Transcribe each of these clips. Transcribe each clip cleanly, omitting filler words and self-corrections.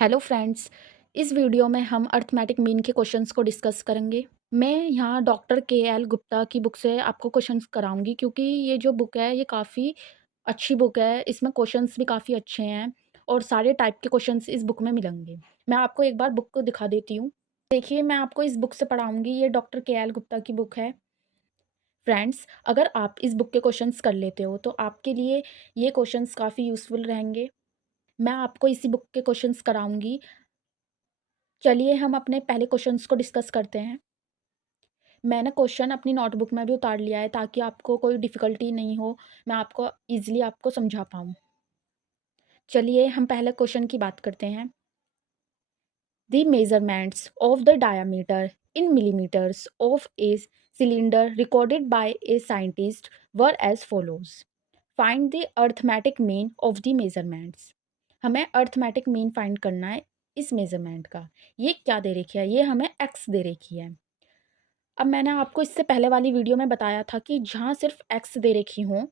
Hello friends. इस video में हम अर्थमेटिक मीन के क्वेश्चंस को डिस्कस करेंगे। मैं यहाँ डॉक्टर के एल गुप्ता की बुक से आपको क्वेश्चंस कराऊंगी क्योंकि ये जो बुक है ये काफ़ी अच्छी बुक है। इसमें क्वेश्चंस भी काफ़ी अच्छे हैं और सारे टाइप के क्वेश्चंस इस बुक में मिलेंगे। मैं आपको एक बार बुक को दिखा देती हूँ। देखिए, मैं आपको इस बुक से पढ़ाऊंगी। ये डॉक्टर के एल गुप्ता की बुक है। फ्रेंड्स, अगर आप इस बुक के क्वेश्चंस कर लेते हो तो आपके लिए ये क्वेश्चंस काफ़ी यूज़फुल रहेंगे। मैं आपको इसी बुक के क्वेश्चंस कराऊंगी। चलिए हम अपने पहले क्वेश्चंस को डिस्कस करते हैं। मैंने क्वेश्चन अपनी नोटबुक में भी उतार लिया है ताकि आपको कोई डिफ़िकल्टी नहीं हो, मैं आपको ईज़िली आपको समझा पाऊँ। चलिए हम पहले क्वेश्चन की बात करते हैं। The measurements of the diameter in millimetres of a cylinder recorded by a scientist were as follows. Find the arithmetic mean of the measurements. हमें अर्थमेटिक मीन फाइंड करना है इस मेजरमेंट का। ये क्या दे रखी है? ये हमें एक्स दे रखी है। अब मैंने आपको इससे पहले वाली वीडियो में बताया था कि जहाँ सिर्फ एक्स दे रखी हों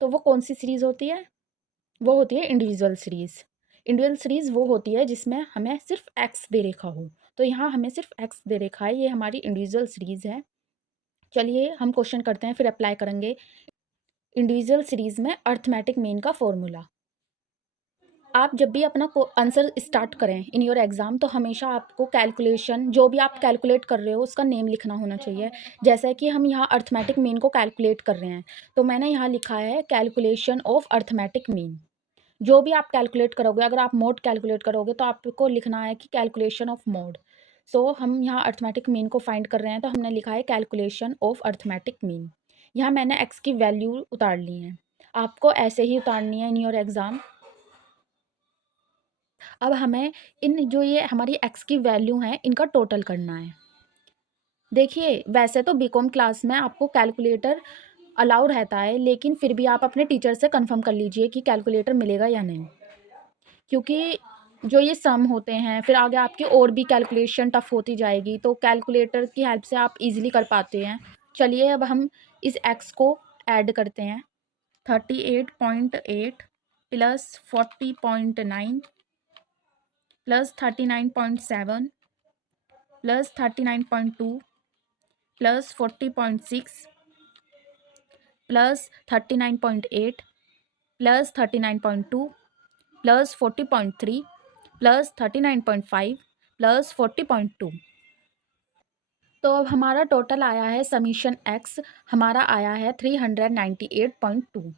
तो वो कौन सी सीरीज़ होती है? वो होती है इंडिविजुअल सीरीज़। इंडिविजुअल सीरीज़ वो होती है जिसमें हमें सिर्फ एक्स दे रखा हो। तो यहाँ हमें सिर्फ एक्स दे रखा है, ये हमारी इंडिविजुअल सीरीज़ है। चलिए हम क्वेश्चन करते हैं, फिर अप्लाई करेंगे इंडिविजुअल सीरीज़ में अर्थमेटिक मीन का फॉर्मूला। आप जब भी अपना आंसर स्टार्ट करें इन योर एग्ज़ाम तो हमेशा आपको कैलकुलेशन, जो भी आप कैलकुलेट कर रहे हो उसका नेम लिखना होना चाहिए। जैसे कि हम यहाँ अर्थमेटिक मीन को कैलकुलेट कर रहे हैं तो मैंने यहाँ लिखा है कैलकुलेशन ऑफ अर्थमेटिक मीन। जो भी आप कैलकुलेट करोगे, अगर आप मोड कैलकुलेट करोगे तो आपको लिखना है कि कैलकुलेशन ऑफ मोड। सो हम यहाँ अर्थमेटिक मीन को फाइंड कर रहे हैं तो हमने लिखा है कैलकुलेशन ऑफ अर्थमेटिक मीन। यहाँ मैंने एक्स की वैल्यू उतार ली है, आपको ऐसे ही उतारनी है इन योर एग्ज़ाम। अब हमें इन जो ये हमारी एक्स की वैल्यू हैं इनका टोटल करना है। देखिए, वैसे तो बीकॉम क्लास में आपको कैलकुलेटर अलाउ रहता है, लेकिन फिर भी आप अपने टीचर से कंफर्म कर लीजिए कि कैलकुलेटर मिलेगा या नहीं। क्योंकि जो ये सम होते हैं फिर आगे आपकी और भी कैलकुलेशन टफ होती जाएगी तो कैलकुलेटर की हेल्प से आप इजीली कर पाते हैं। चलिए अब हम इस एक्स को ऐड करते हैं। 38.8 plus 40.9 plus 39.7 plus 39.2 plus 40.6 plus 39.8 plus 39.2 plus 40.3 plus 39.5 plus 40.2। तो अब हमारा टोटल आया है समीशन एक्स, हमारा आया है 398.2।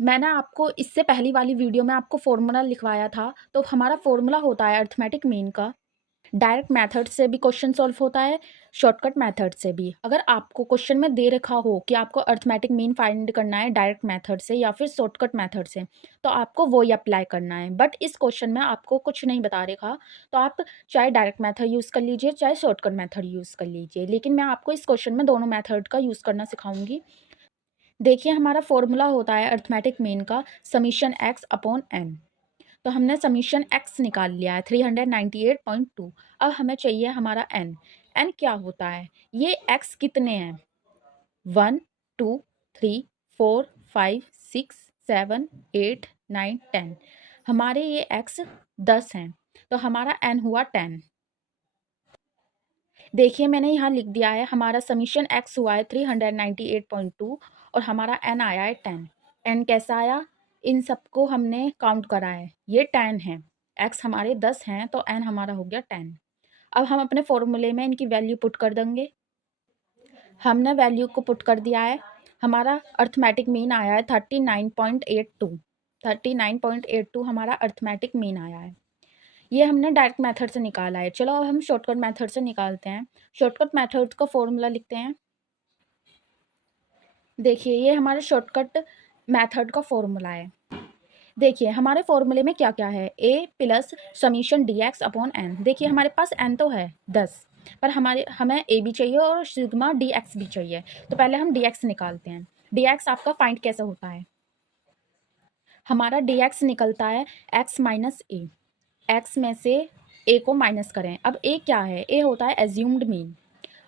मैंने आपको इससे पहली वाली वीडियो में आपको फॉर्मूला लिखवाया था। तो हमारा फॉर्मूला होता है अर्थमेटिक मीन का। डायरेक्ट मेथड से भी क्वेश्चन सॉल्व होता है, शॉर्टकट मेथड से भी। अगर आपको क्वेश्चन में दे रखा हो कि आपको अर्थमेटिक मीन फाइंड करना है डायरेक्ट मेथड से या फिर शॉर्टकट मेथड से, तो आपको वो ही अप्लाई करना है। बट इस क्वेश्चन में आपको कुछ नहीं बता रखा, तो आप चाहे डायरेक्ट मेथड यूज़ कर लीजिए चाहे शॉर्टकट मेथड यूज़ कर लीजिए, लेकिन मैं आपको इस क्वेश्चन में दोनों मेथड का यूज़ करना सिखाऊंगी। देखिए, हमारा फॉर्मूला होता है अर्थमेटिक मीन का समीशन एक्स अपॉन एन। तो हमने समीशन एक्स निकाल लिया है 398.2। अब हमें चाहिए हमारा एन। एन क्या होता है? ये एक्स कितने हैं? 1 2 3 4 5 6 7 8 9 10। हमारे ये एक्स 10 हैं तो हमारा एन हुआ 10। देखिए, मैंने यहाँ लिख दिया है हमारा समीशन एक्स हुआ है 398.2 और हमारा एन आया है 10। एन कैसा आया? इन सबको हमने काउंट करा है, ये 10 है। एक्स हमारे 10 हैं तो एन हमारा हो गया 10। अब हम अपने फॉर्मूले में इनकी वैल्यू पुट कर देंगे। हमने वैल्यू को पुट कर दिया है। हमारा अर्थमेटिक मीन आया है 39.82। 39.82 हमारा अर्थमेटिक मीन आया है। ये हमने डायरेक्ट मेथड से निकाला है। चलो अब हम शॉर्टकट मेथड से निकालते हैं। शॉर्टकट मेथड का फॉर्मूला लिखते हैं। देखिए, ये हमारे शॉर्टकट मेथड का फॉर्मूला है। देखिए, हमारे फॉर्मूले में क्या क्या है? A plus summation D X upon N. देखिए, हमारे पास एन तो है 10, पर हमें ए भी चाहिए और सिग्मा डी एक्स भी चाहिए। तो पहले हम डी एक्स निकालते हैं। डी एक्स आपका फाइंड कैसे होता है? हमारा डी एक्स निकलता है एक्स माइनस ए। एक्स में से ए को माइनस करें। अब ए क्या है? ए होता है एज्यूम्ड मीन।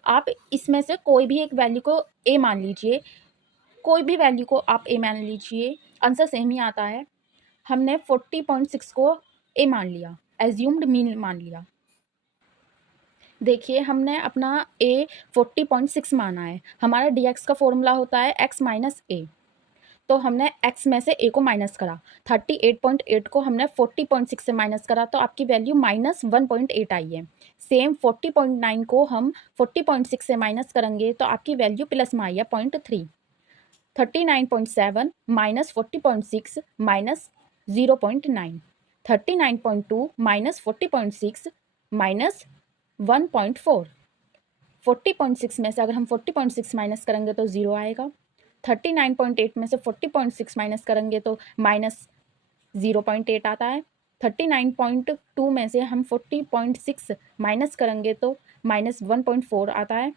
आप इसमें से कोई भी एक वैल्यू को ए मान लीजिए, कोई भी वैल्यू को आप ए मान लीजिए, आंसर सेम ही आता है। हमने 40.6 को ए मान लिया, एज्यूम्ड मीन मान लिया। देखिए हमने अपना ए 40.6 माना है, हमारा dx का फॉर्मूला होता है x माइनस ए, तो हमने x में से a को माइनस करा, 38.8 को हमने 40.6 से माइनस करा, तो आपकी वैल्यू -1.8 आई है। सेम 40.9 को हम 40.6 से माइनस करेंगे तो आपकी वैल्यू प्लस में आई है 0.3। 39.7 माइनस 40.6 माइनस 0.9, 39.2 माइनस 40.6 माइनस 1.4। 40.6 में से अगर हम 40.6 माइनस करेंगे तो 0 आएगा। 39.8 में से 40.6 माइनस करेंगे तो माइनस 0.8 आता है। 39.2 में से हम 40.6 माइनस करेंगे तो माइनस 1.4 आता है।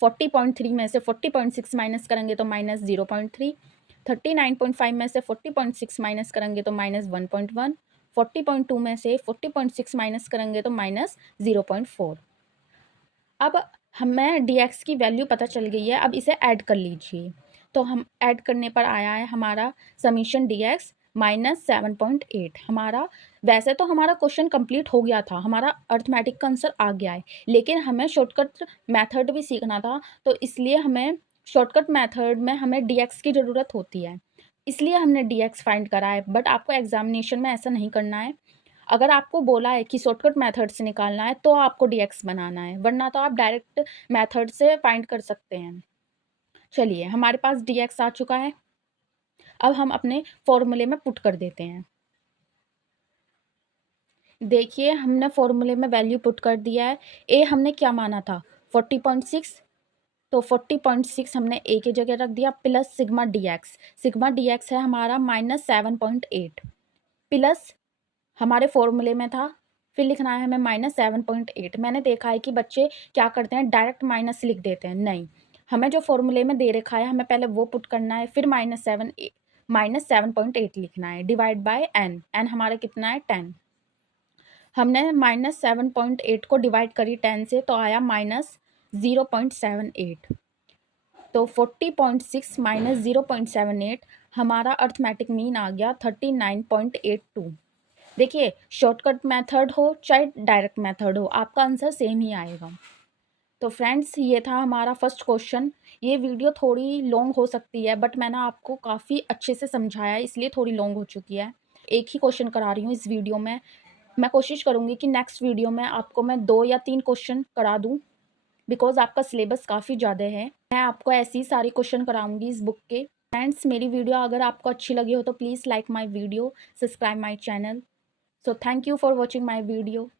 40.3 में से 40.6 माइनस करेंगे तो माइनस 0.3। 39.5 में से 40.6 माइनस करेंगे तो माइनस 1.1। 40.2 में से 40.6 माइनस करेंगे तो माइनस 0.4। अब हमें dx की वैल्यू पता चल गई है, अब इसे ऐड कर लीजिए। तो हम ऐड करने पर आया है हमारा समीशन dx -7.8। हमारा वैसे तो हमारा क्वेश्चन कंप्लीट हो गया था, हमारा अर्थमेटिक का आंसर आ गया है, लेकिन हमें शॉर्टकट मेथड भी सीखना था, तो इसलिए हमें शॉर्टकट मेथड में हमें dx की ज़रूरत होती है, इसलिए हमने dx फाइंड करा है। बट आपको एग्जामिनेशन में ऐसा नहीं करना है। अगर आपको बोला है कि शॉर्टकट मेथड से निकालना है तो आपको dx बनाना है, वरना तो आप डायरेक्ट मेथड से फाइंड कर सकते हैं। चलिए हमारे पास dx आ चुका है, अब हम अपने फॉर्मूले में पुट कर देते हैं। देखिए हमने फॉर्मूले में वैल्यू पुट कर दिया है। ए हमने क्या माना था 40.6, तो 40.6 हमने ए की जगह रख दिया, प्लस सिग्मा dx है हमारा -7.8, प्लस हमारे फॉर्मूले में था, फिर लिखना है हमें -7.8। मैंने देखा है कि बच्चे क्या करते हैं, डायरेक्ट माइनस लिख देते हैं, नहीं, हमें जो फॉर्मूले में दे रखा है हमें पहले वो पुट करना है, फिर -7.8 लिखना है, डिवाइड बाय n हमारा कितना है 10। हमने -7.8 को डिवाइड करी 10 से तो आया -0.78, तो 40.6 माइनस 0.78 हमारा अर्थमेटिक मीन आ गया 39.82। देखिए शॉर्टकट मेथड हो चाहे डायरेक्ट मेथड हो, आपका आंसर सेम ही आएगा। तो फ्रेंड्स ये था हमारा फर्स्ट क्वेश्चन। ये वीडियो थोड़ी लॉन्ग हो सकती है, बट मैंने आपको काफ़ी अच्छे से समझाया है, इसलिए थोड़ी लॉन्ग हो चुकी है। एक ही क्वेश्चन करा रही हूँ इस वीडियो में। मैं कोशिश करूँगी कि नेक्स्ट वीडियो में आपको मैं 2 या 3 क्वेश्चन करा दूँ, बिकॉज़ आपका सिलेबस काफ़ी ज़्यादा है। मैं आपको ऐसे ही सारे क्वेश्चन कराऊँगी इस बुक के। फ्रेंड्स मेरी वीडियो अगर आपको अच्छी लगी हो तो please like my video, subscribe my channel. So thank you for watching my video.